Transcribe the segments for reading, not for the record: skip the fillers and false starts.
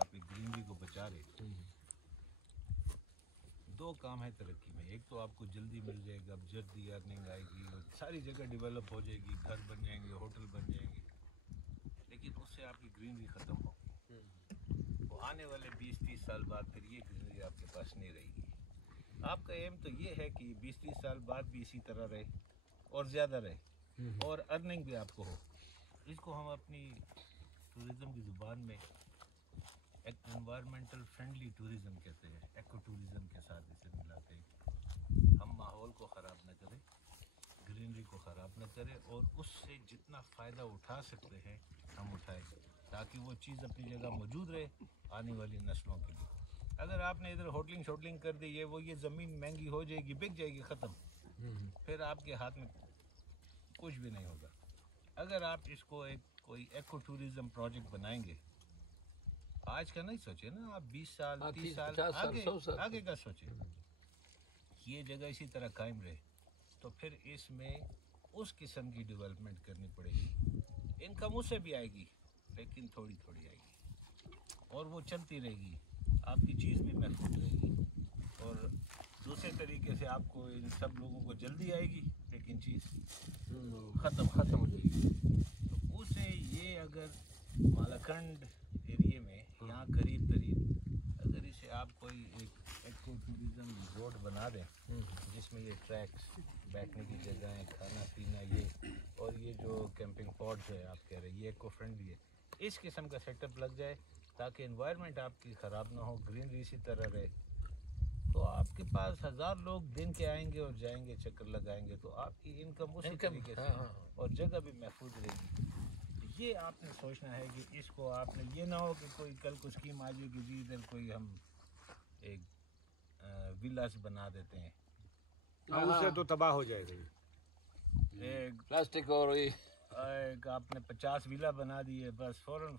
आप एक ग्रीनरी को बचा रहे। दो काम है तरक्की में, एक तो आपको जल्दी मिल जाएगा, अब जल्दी अर्निंग आएगी और सारी जगह डेवलप हो जाएगी, घर बन जाएंगे, होटल बन जाएंगे, लेकिन उससे आपकी ग्रीनरी ख़त्म होगी। तो आने वाले 20-30 साल बाद फिर ये ग्रीनरी आपके पास नहीं रहेगी। आपका एम तो ये है कि 20-30 साल बाद भी इसी तरह रहे और ज़्यादा रहे और अर्निंग भी आपको हो। इसको हम अपनी टूरिज़म की ज़ुबान में एक एनवायरमेंटल फ्रेंडली टूरिज़म कहते हैं, एको टूरिज़म के साथ इसे मिलाते हैं। हम माहौल को ख़राब न करें, ग्रीनरी को ख़राब न करें और उससे जितना फ़ायदा उठा सकते हैं हम उठाएं, ताकि वो चीज़ अपनी जगह मौजूद रहे आने वाली नस्लों के लिए। अगर आपने इधर होटलिंग शोटलिंग कर दी, ये ज़मीन महंगी हो जाएगी, बिक जाएगी, ख़त्म, फिर आपके हाथ में कुछ भी नहीं होगा। अगर आप इसको एक कोई एको टूरिज़म प्रोजेक्ट बनाएंगे, आज का नहीं सोचे ना, आप 20 साल 30 साल आगे का सोचे, ये जगह इसी तरह कायम रहे, तो फिर इसमें उस किस्म की डेवलपमेंट करनी पड़ेगी। इनकम उससे भी आएगी, लेकिन थोड़ी थोड़ी आएगी और वो चलती रहेगी, आपकी चीज़ भी महफूज रहेगी और दूसरे तरीके से आपको इन सब लोगों को जल्दी आएगी, लेकिन चीज़ ख़त्म हो जाएगी। तो उसे ये अगर मालाखंड एरिया में यहाँ करीब अगर इसे आप कोई एक एको टूरिज़म रिजॉर्ट बना दें, जिसमें ये ट्रैक्स, बैठने की जगहें, खाना पीना, ये और ये जो कैंपिंग पॉड्स है आप कह रहे हैं, ये एको फ्रेंडली है, इस किस्म का सेटअप लग जाए ताकि एनवायरनमेंट आपकी ख़राब ना हो, ग्रीनरी इसी तरह रहे, तो आपके पास 1000 लोग दिन के आएंगे और जाएंगे, चक्कर लगाएंगे, तो आपकी इनकम उसी तरीके से और जगह भी महफूज रहेगी। ये आपने सोचना है कि इसको आपने, ये ना हो कि कोई कल को स्कीम आ जाएगी जी इधर कोई हम एक विलास बना देते हैं, उससे तो तबाह हो जाएगा। एक प्लास्टिक और एक आपने 50 विला बना दिए, बस फौरन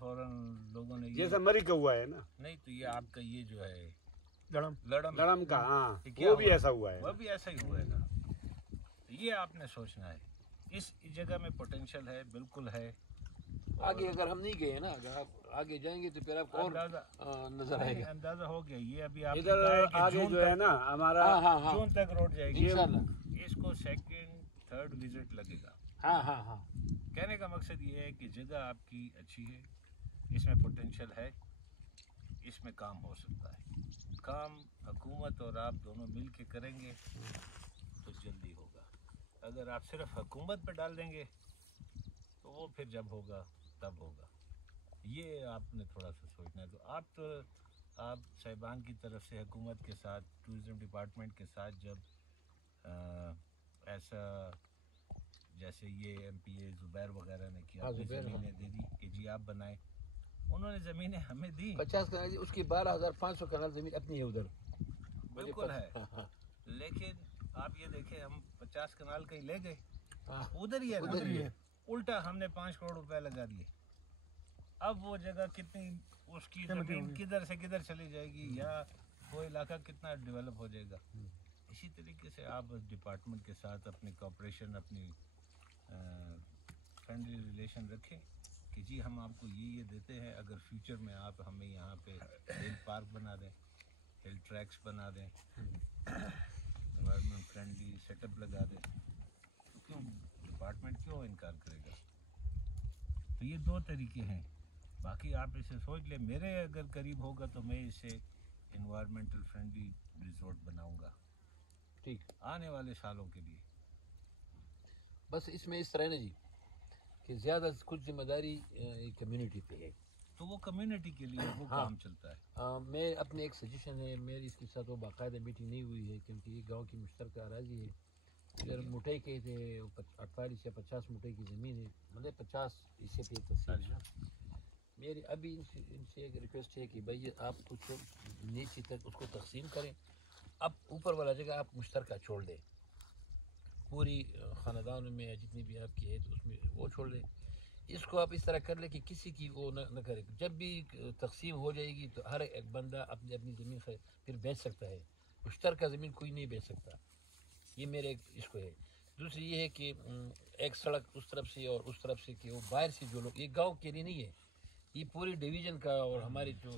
लोगों ने जैसा मरी का हुआ है ना। नहीं तो ये आपका ये जो है लड़म का, हाँ, वो भी ऐसा हुआ है, वो भी ऐसा ही हुआ है ना। तो ये आपने सोचना है, इस जगह में पोटेंशियल है, बिल्कुल है। आगे अगर हम नहीं गए ना, अगर आप आगे जाएंगे तो फिर आपको और नजर आएगा, अंदाजा हो गया। ये अभी आप इधर आगे जो है ना हमारा जून तक रोड जाएगी इंशाल्लाह। इसको सेकंड थर्ड विजिट लगेगा। हाँ। कहने का मकसद ये है कि जगह आपकी अच्छी है, इसमें पोटेंशियल है, इसमें काम हो सकता है। काम हुकूमत और आप दोनों मिल के करेंगे तो जल्दी होगा। अगर आप सिर्फ हुकूमत पे डाल देंगे तो वो फिर जब होगा तब होगा। ये आपने थोड़ा सा सोचना है। तो आप साहिबान की तरफ से हुकूमत के साथ, टूरिज़म डिपार्टमेंट के साथ जब ऐसा जैसे ये MPA ज़ुबैर वगैरह ने किया, ज़मीनें दे दी कि जी आप बनाएं, उन्होंने ज़मीनें हमें दी 50 कनाल, उसकी 12,500 कनाल ज़मीन अपनी है उधर, बिल्कुल है। लेकिन आप ये देखें, हम 50 कनाल कहीं ले गए, उधर ही है, उल्टा हमने 5 करोड़ रुपए लगा दिए। अब वो जगह कितनी, उसकी ज़मीन किधर से किधर चली जाएगी, या वो इलाका कितना डेवलप हो जाएगा। इसी तरीके से आप डिपार्टमेंट के साथ अपनी कोऑपरेशन, अपनी फ्रेंडली रिलेशन रखें कि जी हम आपको ये देते हैं, अगर फ्यूचर में आप हमें यहाँ पे हिल पार्क बना दें, हिल ट्रैक्स बना दें, एनवायरनमेंट फ्रेंडली सेटअप लगा दें, तो क्यों डिपार्टमेंट क्यों इनकार करेगा। तो ये दो तरीके हैं, बाकी आप इसे सोच लें। मेरे अगर करीब होगा तो मैं इसे एनवायरमेंटल फ्रेंडली रिजॉर्ट बनाऊंगा, ठीक, आने वाले सालों के लिए। बस इसमें इस तरह ना जी कि ज़्यादा कुछ जिम्मेदारी कम्युनिटी पे है, तो वो कम्युनिटी के लिए वो काम चलता है। मैं अपने एक सजेशन है, मेरी इसके साथ वो बाकायदा मीटिंग नहीं हुई है, क्योंकि ये गांव की मुश्तरक अराजी है। इधर मुठई के थे 48 या 50 मुठई की ज़मीन है, मतलब 50 हिस्से पे तकसीम है। मेरी अभी इनसे एक रिक्वेस्ट है कि भाई आप कुछ नीचे तक उसको तकसीम करें, अब ऊपर वाला जगह आप मुश्तरका छोड़ दें, पूरी ख़ानदान में जितनी भी आपकी है तो उसमें वो छोड़ दें। इसको आप इस तरह कर ले कि किसी की वो न करे। जब भी तकसीम हो जाएगी तो हर एक बंदा अपनी अपनी ज़मीन फिर बेच सकता है, मुश्तरका ज़मीन कोई नहीं बेच सकता। ये मेरे एक इसको है। दूसरी ये है कि एक सड़क उस तरफ से और उस तरफ से कि वो बाहर से जो लोग, ये गाँव के लिए नहीं है, ये पूरी डिवीज़न का और हमारी जो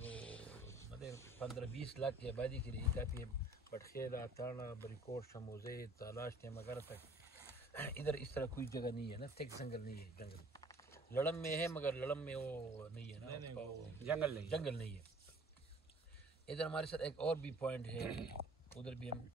मतलब 15-20 लाख की आबादी के लिए काफ़ी है। बटखेरा, ताना, बरिकोट, शमोजे, तालाश टेम वगैरह तक इधर इस तरह कोई जगह नहीं है ना, थिक जंगल नहीं है। जंगल लड़म में है मगर लड़म में वो नहीं है ना, उसका वो जंगल नहीं जंगल नहीं है। इधर हमारे साथ एक और भी पॉइंट है, उधर भी हम